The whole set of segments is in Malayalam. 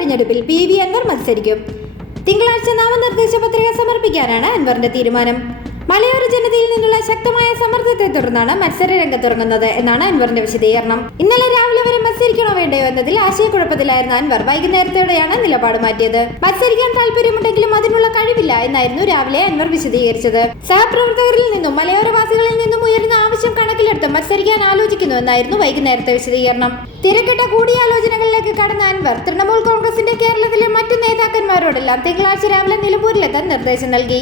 ഉപതെരഞ്ഞെടുപ്പിൽ പി വി അൻവർ മത്സരിക്കും. തിങ്കളാഴ്ച നാമനിർദ്ദേശ പത്രിക സമർപ്പിക്കാനാണ് അൻവറിന്റെ തീരുമാനം. മലയോര ജനതയിൽ നിന്നുള്ള ശക്തമായ സമ്മർദ്ദത്തെ തുടർന്നാണ് മത്സര രംഗത്തിറങ്ങുന്നത് എന്നാണ് അൻവറിന്റെ വിശദീകരണം. ഇന്നലെ രാവിലെ വരെ മത്സരിക്കണോ വേണ്ടയോ എന്നതിൽ ആശയക്കുഴപ്പത്തിലായിരുന്ന അൻവർ. വൈകുന്നേരത്തോടെയാണ് നിലപാട് മാറ്റിയത്. മത്സരിക്കാൻ താല്പര്യമുണ്ടെങ്കിലും അതിനുള്ള കഴിവില്ല എന്നായിരുന്നു രാവിലെ അൻവർ വിശദീകരിച്ചത്. സഹപ്രവർത്തകരിൽ നിന്നും മലയോരവാസികളിൽ നിന്നും ആവശ്യം കണക്കിലെടുത്ത് മത്സരിക്കാൻ ആലോചിക്കുന്നു എന്നായിരുന്നു വൈകുന്നേരത്തെ വിശദീകരണം. തിരക്കിട്ട കൂടിയാലോചനകളിലേക്ക് കടന്ന അൻവർ തൃണമൂൽ കോൺഗ്രസിന്റെ കേരളത്തിലെ മറ്റു നേതാക്കന്മാരോടെല്ലാം തിങ്കളാഴ്ച രാവിലെ നിലമ്പൂരിലെത്താൻ നിർദ്ദേശം നൽകി.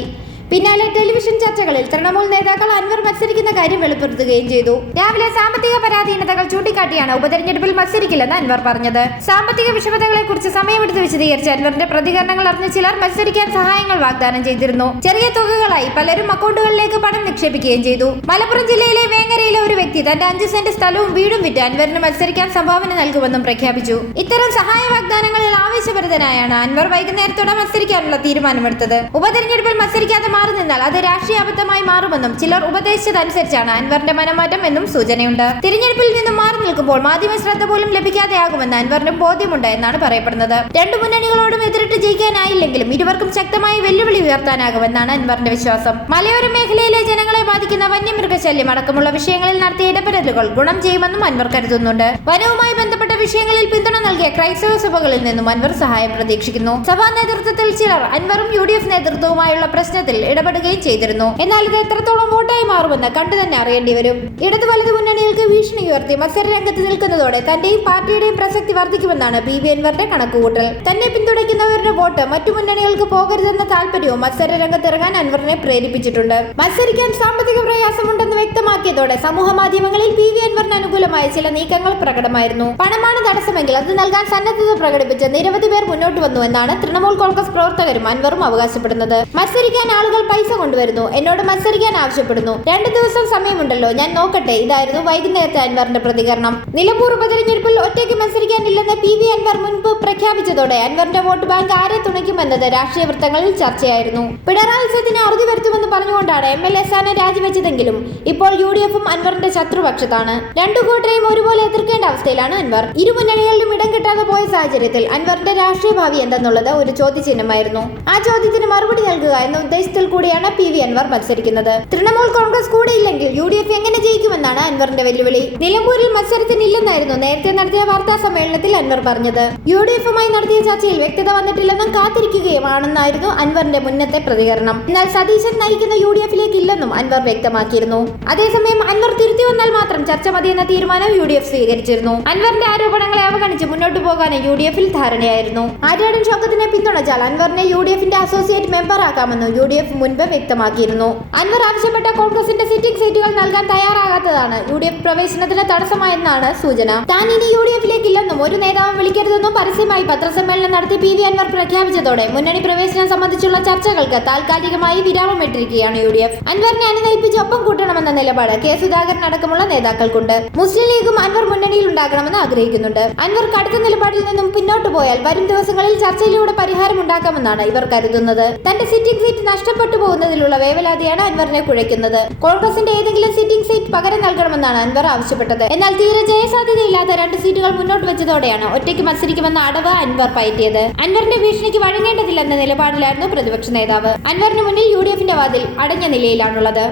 പിന്നാലെ ടെലിവിഷൻ ചർച്ചകളിൽ തൃണമൂൽ നേതാക്കൾ അൻവർ മത്സരിക്കുന്ന കാര്യം വെളിപ്പെടുത്തുകയും ചെയ്തു. രാവിലെ സാമ്പത്തിക പരാധീനതകൾ ചൂണ്ടിക്കാട്ടിയാണ് ഉപതെരഞ്ഞെടുപ്പിൽ മത്സരിക്കില്ലെന്ന് അൻവർ പറഞ്ഞത്. സാമ്പത്തിക വിഷമതകളെ കുറിച്ച് സമയമെടുത്ത് വിശദീകരിച്ച അൻവറിന്റെ പ്രതികരണങ്ങൾ അറിഞ്ഞ ചിലർ മത്സരിക്കാൻ സഹായങ്ങൾ വാഗ്ദാനം ചെയ്തിരുന്നു. ചെറിയ തുകകളായി പലരും അക്കൗണ്ടുകളിലേക്ക് പണം നിക്ഷേപിക്കുകയും ചെയ്തു. മലപ്പുറം ജില്ലയിലെ വേങ്ങരയിലെ ഒരു വ്യക്തി തന്റെ അഞ്ച് സെന്റ് സ്ഥലവും വീടും വിറ്റ് അൻവറിന് മത്സരിക്കാൻ സംഭാവന നൽകുമെന്നും പ്രഖ്യാപിച്ചു. ഇത്തരം സഹായ വാഗ്ദാനങ്ങളിൽ ആവേശഭരിതനായാണ് അൻവർ വൈകുന്നേരത്തോടെ മത്സരിക്കാനുള്ള തീരുമാനമെടുത്തത്. ഉപതെരഞ്ഞെടുപ്പിൽ മത്സരിക്കാതെ മാറി നിന്നാൽ അത് രാഷ്ട്രീയ അബദ്ധമായി മാറുമെന്നും ചിലർ ഉപദേശിച്ചതനുസരിച്ചാണ് അൻവറിന്റെ മനമാറ്റം എന്നും സൂചനയുണ്ട്. തിരഞ്ഞെടുപ്പിൽ നിന്നും മാറി നിൽക്കുമ്പോൾ മാധ്യമ ശ്രദ്ധ പോലും ലഭിക്കാതെയാകുമെന്ന് അൻവറിനും ബോധ്യമുണ്ട് എന്നാണ് പറയപ്പെടുന്നത്. രണ്ടു മുന്നണികളോടും എതിരിട്ട് ജയിക്കാനായില്ലെങ്കിലും ഇരുവർക്കും ശക്തമായ വെല്ലുവിളി ഉയർത്താനാകുമെന്നാണ് അൻവറിന്റെ വിശ്വാസം. മലയോര മേഖലയിലെ ജനങ്ങളെ ബാധിക്കുന്ന വന്യമൃഗശല്യം അടക്കമുള്ള വിഷയങ്ങളിൽ നടത്തിയ ഇടപെടലുകൾ ഗുണം ചെയ്യുമെന്നും അൻവർ കരുതുന്നുണ്ട്. വനവുമായി ബന്ധപ്പെട്ട വിഷയങ്ങളിൽ പിന്തുണ നൽകിയ ക്രൈസ്തവ സഭകളിൽ നിന്നും അൻവർ സഹായം പ്രതീക്ഷിക്കുന്നു. സഭാ നേതൃത്വത്തിൽ ചിലർ അൻവറും യു ഡി എഫ് നേതൃത്വവുമായുള്ള പ്രശ്നത്തിൽ ഇടപെടുകയും ചെയ്തിരുന്നു. എന്നാൽ ഇത് എത്രത്തോളം വോട്ടായി മാറുമെന്ന് കണ്ടു തന്നെ അറിയേണ്ടി വരും. ഇടതു വലതു മുന്നണികൾക്ക് ഭീഷണി ഉയർത്തി മത്സര രംഗത്ത് നിൽക്കുന്നതോടെ തന്റെയും പാർട്ടിയുടെയും പ്രസക്തി വർദ്ധിക്കുമെന്നാണ് പി വി അൻവറിന്റെ കണക്കുകൂട്ടൽ. തന്നെ പിന്തുണയ്ക്കുന്നവരുടെ വോട്ട് മറ്റു മുന്നണികൾക്ക് പോകരുതെന്ന താല്പര്യവും മത്സര രംഗത്തിറങ്ങാൻ അൻവറിനെ പ്രേരിപ്പിച്ചിട്ടുണ്ട്. മത്സരിക്കാൻ സാമ്പത്തിക പ്രയാസമുണ്ടെന്ന് വ്യക്തമാക്കിയതോടെ സമൂഹ മാധ്യമങ്ങളിൽ പി വി അൻവറിന് അനുകൂലമായ ചില നീക്കങ്ങൾ പ്രകടമായിരുന്നു. പണമാണ് തടസ്സമെങ്കിൽ അത് നൽകാൻ സന്നദ്ധത പ്രകടിപ്പിച്ച് നിരവധി പേർ മുന്നോട്ട് വന്നുവെന്നാണ് തൃണമൂൽ കോൺഗ്രസ് പ്രവർത്തകരും അൻവറും അവകാശപ്പെടുന്നത്. മത്സരിക്കാൻ ആളുകൾ പൈസ കൊണ്ടുവരുന്നു. എന്നോട് മത്സരിക്കാൻ ആവശ്യപ്പെടുന്നു. രണ്ടു ദിവസം സമയമുണ്ടല്ലോ. ഞാൻ നോക്കട്ടെ. ഇതായിരുന്നു വൈകുന്നേരത്തെ അൻവറിന്റെ പ്രതികരണം. നിലമ്പൂർ ഉപതെരഞ്ഞെടുപ്പിൽ ഒറ്റയ്ക്ക് മത്സരിക്കാനില്ലെന്ന് പി വി അൻവർ മുൻപ് പ്രഖ്യാപിച്ചതോടെ അൻവറിന്റെ വോട്ട് ബാങ്ക് ആരെ തുണയ്ക്കുമെന്നത് രാഷ്ട്രീയ വൃത്തങ്ങളിൽ ചർച്ചയായിരുന്നു. പിണറായി വിജയത്തിന് അറുതി വരുത്തുമെന്ന് പറഞ്ഞുകൊണ്ടാണ് എം എൽ എ സ്ഥാനം രാജിവെച്ചതെങ്കിലും ഇപ്പോൾ യു ഡി എഫും അൻവറിന്റെ ശത്രുപക്ഷത്താണ്. രണ്ടു കൂട്ടരെയും ഒരുപോലെ എതിർക്കേണ്ട അവസ്ഥയിലാണ് അൻവർ. ഇരു മുന്നണികളിലും ഇടം കിട്ടാതെ പോയ സാഹചര്യത്തിൽ അൻവറിന്റെ രാഷ്ട്രീയ ഭാവി എന്തെന്നുള്ളത് ഒരു ചോദ്യചിഹ്നമായിരുന്നു. ആ ചോദ്യത്തിന് മറുപടി നൽകുക എന്ന ഉദ്ദേശത്തിൽ കൂടിയാണ് പി വി അൻവർ മത്സരിക്കുന്നത്. തൃണമൂൽ കോൺഗ്രസ് കൂടെയില്ലെങ്കിൽ യു ഡി എഫ് എങ്ങനെ ജയിക്കുമെന്നാണ് അൻവറിന്റെ വെല്ലുവിളി. നിലമ്പൂരിൽ മത്സരത്തിനില്ലെന്നായിരുന്നു നേരത്തെ നടത്തിയ വാർത്താ സമ്മേളനത്തിൽ അൻവർ പറഞ്ഞത്. യു ഡി എഫുമായി നടത്തിയ ചർച്ചയിൽ വ്യക്തത വന്നിട്ടില്ലെന്നും കാത്തിരിക്കുകയുമാണെന്നായിരുന്നു അൻവറിന്റെ മുന്നത്തെ പ്രതികരണം. എന്നാൽ സതീശൻ നയിക്കുന്ന യു ഡി എഫിലേക്ക് ഇല്ലെന്നും അൻവർ വ്യക്തമാക്കിയിരുന്നു. അതേസമയം അൻവർ തിരുത്തി വന്നാൽ മാത്രം ചർച്ച മതിയെന്ന തീരുമാനം യു ഡി എഫ് സ്വീകരിച്ചിരുന്നു. അൻവറിന്റെ ആരോപണങ്ങളെ അവഗണിച്ച് മുന്നോട്ട് പോകാൻ യു ഡി എഫിൽ ധാരണയായിരുന്നു. ആര്യാടൻ ഷോക്കത്തിനെ പിന്തുണച്ചാൽ അൻവറിനെ യു ഡി എഫിന്റെ അസോസിയേറ്റ് മെമ്പർ ആക്കാമെന്നും യു ഡി എഫ് മുൻപ് വ്യക്തമാക്കിയിരുന്നു. അൻവർ ആവശ്യപ്പെട്ട കോൺഗ്രസിന്റെ സിറ്റിംഗ് സീറ്റുകൾ നൽകാൻ തയ്യാറാകാത്തതാണ് യു ഡി എഫ് പ്രവേശനത്തിന് തടസ്സമായെന്നാണ് സൂചന. താൻ ഇനി യു ഡി എഫിലേക്ക് ഇല്ലെന്നും ഒരു നേതാവും വിളിക്കരുതെന്നും പരസ്യമായി പത്രസമ്മേളനം നടത്തി പി വി അൻവർ പ്രഖ്യാപിച്ചതോടെ മുന്നണി പ്രവേശനം സംബന്ധിച്ചുള്ള ചർച്ചകൾക്ക് താൽക്കാലികമായി വിരാമമിട്ടിരിക്കുകയാണ് യു ഡി എഫ് അൻവറിനെ അനുനയിപ്പിച്ച് ഒപ്പം കൂട്ടണമെന്ന നിലപാട് കെ സുധാകരൻ അടക്കമുള്ള നേതാക്കൾക്കുണ്ട്. മുസ്ലിം ലീഗും അൻവർ മുന്നണിയിൽ ഉണ്ടാകണമെന്ന് ആഗ്രഹിക്കുന്നുണ്ട് അൻവർ കടുത്ത നിലപാടിൽ നിന്നും പിന്നോട്ട് പോയാൽ വരും ദിവസങ്ങളിൽ ചർച്ചയിലൂടെ പരിഹാരം ഉണ്ടാക്കാമെന്നാണ് ഇവർ കരുതുന്നത്. തന്റെ സിറ്റിംഗ് സീറ്റ് നഷ്ടപ്പെട്ടു പോകുന്നതിലുള്ള വേവലാതിയാണ് അൻവറിനെ കുഴയ്ക്കുന്നത്. കോൺഗ്രസിന്റെ ഏതെങ്കിലും സിറ്റിംഗ് സീറ്റ് പകരം നൽകണമെന്നാണ് അൻവർ ആവശ്യപ്പെട്ടത്. എന്നാൽ തീരെ ജയസാധ്യതയില്ലാത്ത രണ്ട് സീറ്റുകൾ മുന്നോട്ട് വെച്ചതോടെയാണ് ഒറ്റയ്ക്ക് മത്സരിക്കുമെന്ന അടവ് അൻവർ പയറ്റിയത്. അൻവറിന്റെ ഭീഷണിക്ക് വഴങ്ങേണ്ടതില്ലെന്ന നിലപാടിലായിരുന്നു പ്രതിപക്ഷ നേതാവ്. അൻവറിന് മുന്നിൽ യു ഡി എഫിന്റെ വാതിൽ അടഞ്ഞ നിലയിലാണുള്ളത്.